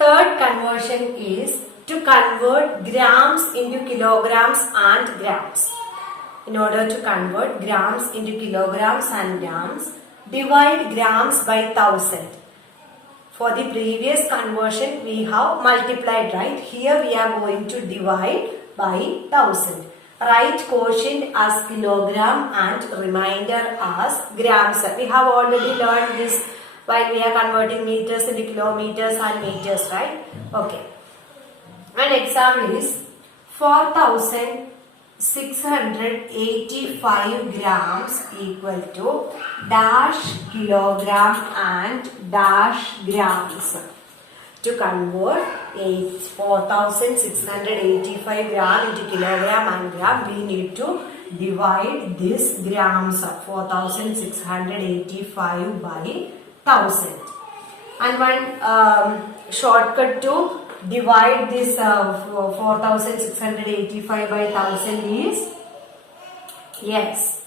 Third conversion is to convert grams into kilograms and grams. In order to convert grams into kilograms and grams, divide grams by 1000. For the previous conversion, we have multiplied, right? Here we are going to divide by 1000. Write quotient as kilogram and remainder as grams. We have already learned this while we are converting meters into kilometers and meters, right? Okay. An example is 4685 grams equal to dash kilogram and dash grams. To convert 4685 gram into kilogram and gram, we need to divide this grams of 4685 by 1000. And one shortcut to divide this 4685 by 1000 is, yes,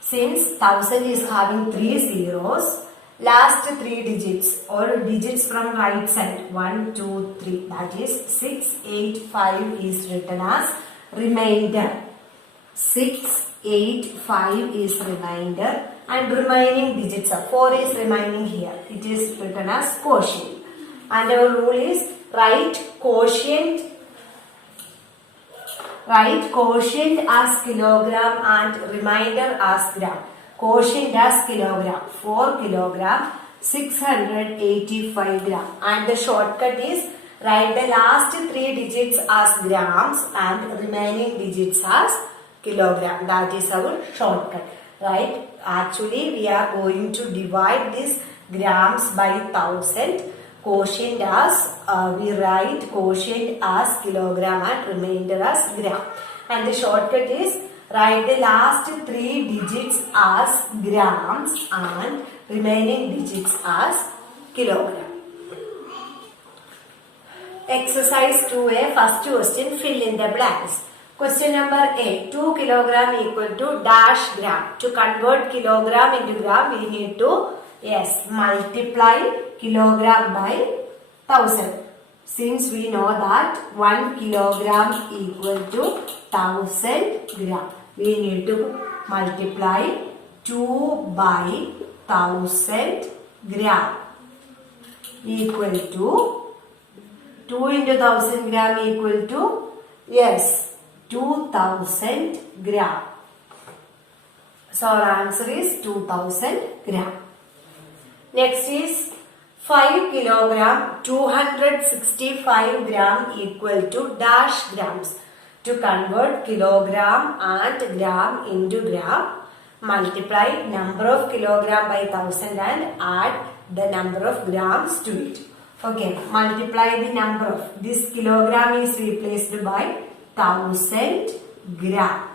since 1000 is having 3 zeros, last 3 digits or digits from right side 1, 2, 3, that is 685 is written as remainder. 685 is remainder and remaining digits are 4 is remaining here. It is written as quotient. And our rule is write quotient as kilogram and remainder as gram. Quotient as kilogram, 4 kilogram, 685 gram. And the shortcut is write the last 3 digits as grams and remaining digits as kilogram. That is our shortcut, right? Actually, we are going to divide this grams by 1000. Quotient as, we write quotient as kilogram and remainder as gram. And the shortcut is write the last 3 digits as grams and remaining digits as kilogram. Exercise 2A, first question, fill in the blanks. Question number A, 2 kilogram equal to dash gram. To convert kilogram into gram, we need to, yes, multiply kilogram by 1000. Since we know that 1 kilogram equal to 1000 gram, we need to multiply 2 by 1000 gram equal to 2 into 1000 gram equal to, yes, 2000 gram. So our answer is 2000 gram. Next is 5 kilogram 265 gram equal to dash grams. To convert kilogram and gram into gram, multiply number of kilogram by 1000 and add the number of grams to it. Okay, multiply the number of, this kilogram is replaced by 1000 gram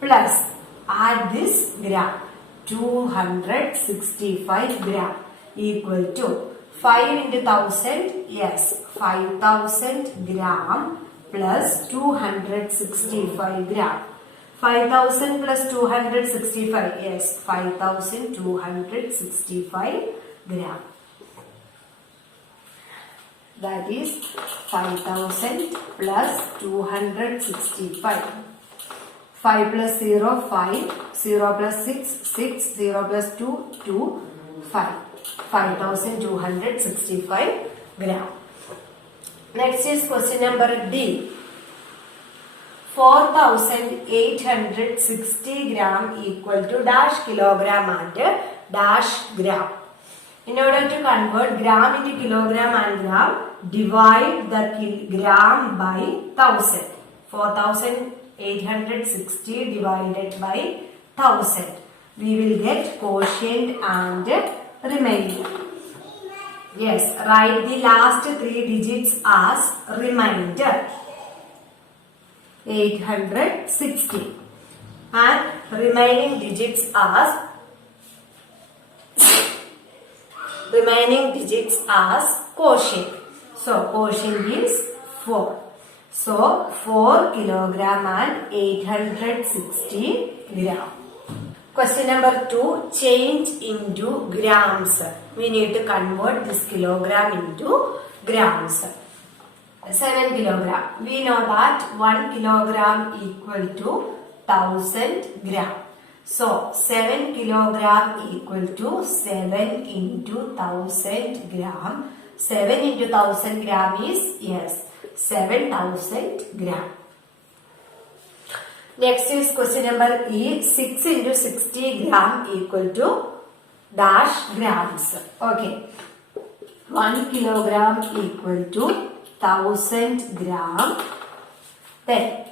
plus add this gram 265 gram equal to 5 into 1000, yes, 5000 gram plus 265 gram. 5000 plus 265, yes, 5265 gram. That is 5000 plus 265. 5 plus 0, 5. 0 plus 6, 6. 0 plus 2, 2. 5. 5265 gram. Next is question number D. 4860 gram equal to dash kilogram and dash gram. In order to convert gram into kilogram and gram, divide the gram by 1000. 4860 divided by 1000. We will get quotient and remaining. Yes, write the last 3 digits as remainder. 860. And remaining digits as quotient. So quotient is 4. So 4 kilogram and 860 gram. Question number 2, change into grams. We need to convert this kilogram into grams. 7 kilogram. We know that 1 kilogram equal to 1000 gram. So 7 kilogram equal to 7 into 1000 gram. 7 into 1000 gram is, yes, 7000 gram. Next is question number E. 6 into 60 gram equal to dash grams. Okay. 1 kilogram equal to 1000 gram. Then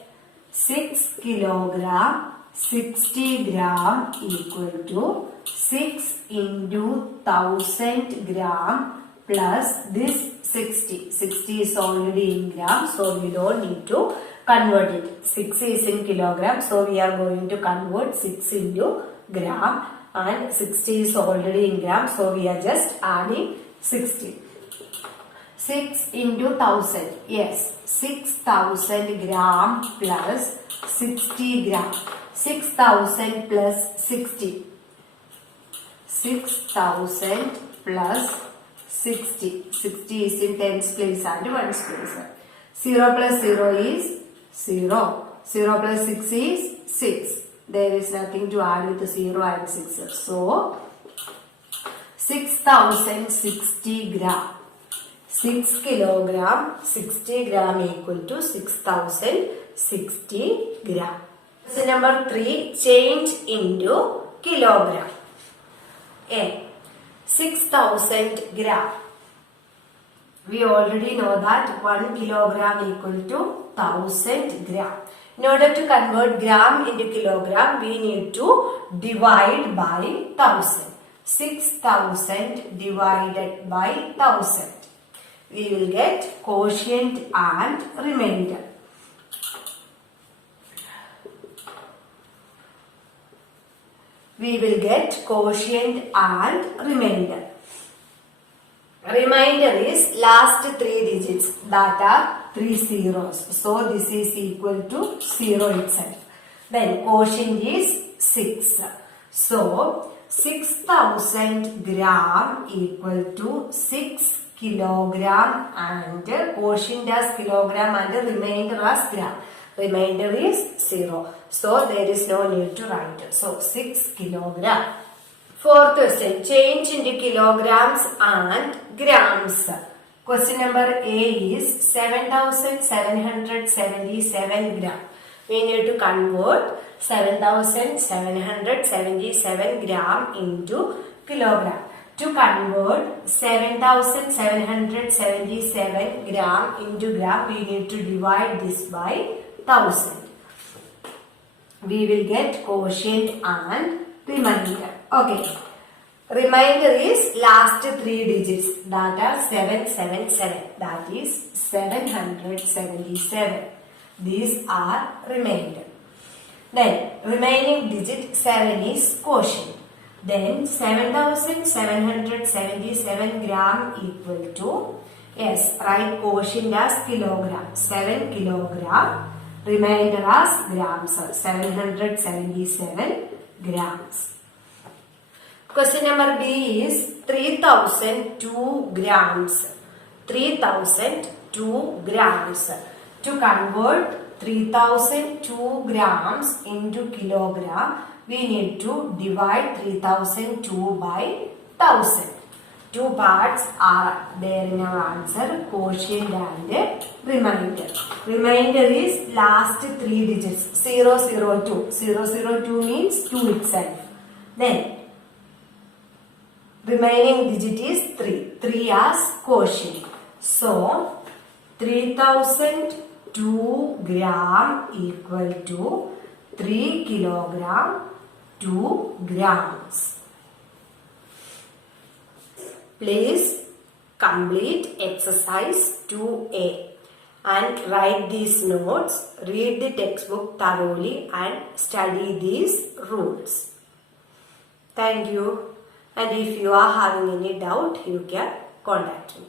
6 kilogram 60 gram equal to 6 into 1000 gram plus this 60. 60 is already in gram, so we don't need to convert it. 6 is in kilogram, so we are going to convert 6 into gram, and 60 is already in gram, so we are just adding 60. 6 into 1000, yes, 6000 gram plus 60 gram. 6000 plus 60. 6000 plus 60. 60 is in tens place and ones place. 0 plus 0 is 0. 0 plus 6 is 6. There is nothing to add with the 0 and 6. So 6060 gram. 6 kilogram 60 gram equal to 6060 gram. Question number 3, change into kilogram. A. 6000 gram. We already know that 1 kilogram equal to 1000 gram. In order to convert gram into kilogram, we need to divide by 1000. 6000 divided by 1000. We will get quotient and remainder. We will get quotient and remainder. Remainder is last 3 digits, that are 3 zeros. So this is equal to 0 itself. Then quotient is 6. So 6000 gram equal to 6 kilogram, and quotient as kilogram and remainder as gram. Remainder is 0. So there is no need to write. So 6 kilogram. Fourth question, change into kilograms and grams. Question number A is 7777 gram. We need to convert 7777 gram into kilogram. To convert 7777 gram into gram, we need to divide this by 1000. We will get quotient and remainder. Okay. Remainder is last 3 digits, that are 777. That is 777. These are remainder. Then remaining digit 7 is quotient. Then 7777 gram equal to, yes, write quotient as kilogram. 7 kilogram. Remainder as grams. 777 grams. Question number B is 3002 grams. 3002 grams. To convert 3002 grams into kilogram, we need to divide 3002 by 1000. 2 parts are there in our answer, quotient and remainder. Remainder is last 3 digits, 002. 002 means 2 itself. Then remaining digit is 3. 3 as quotient. So 3002 gram equal to 3 kilogram 2 grams. Please complete exercise 2A and write these notes, read the textbook thoroughly and study these rules. Thank you. And if you are having any doubt, you can contact me.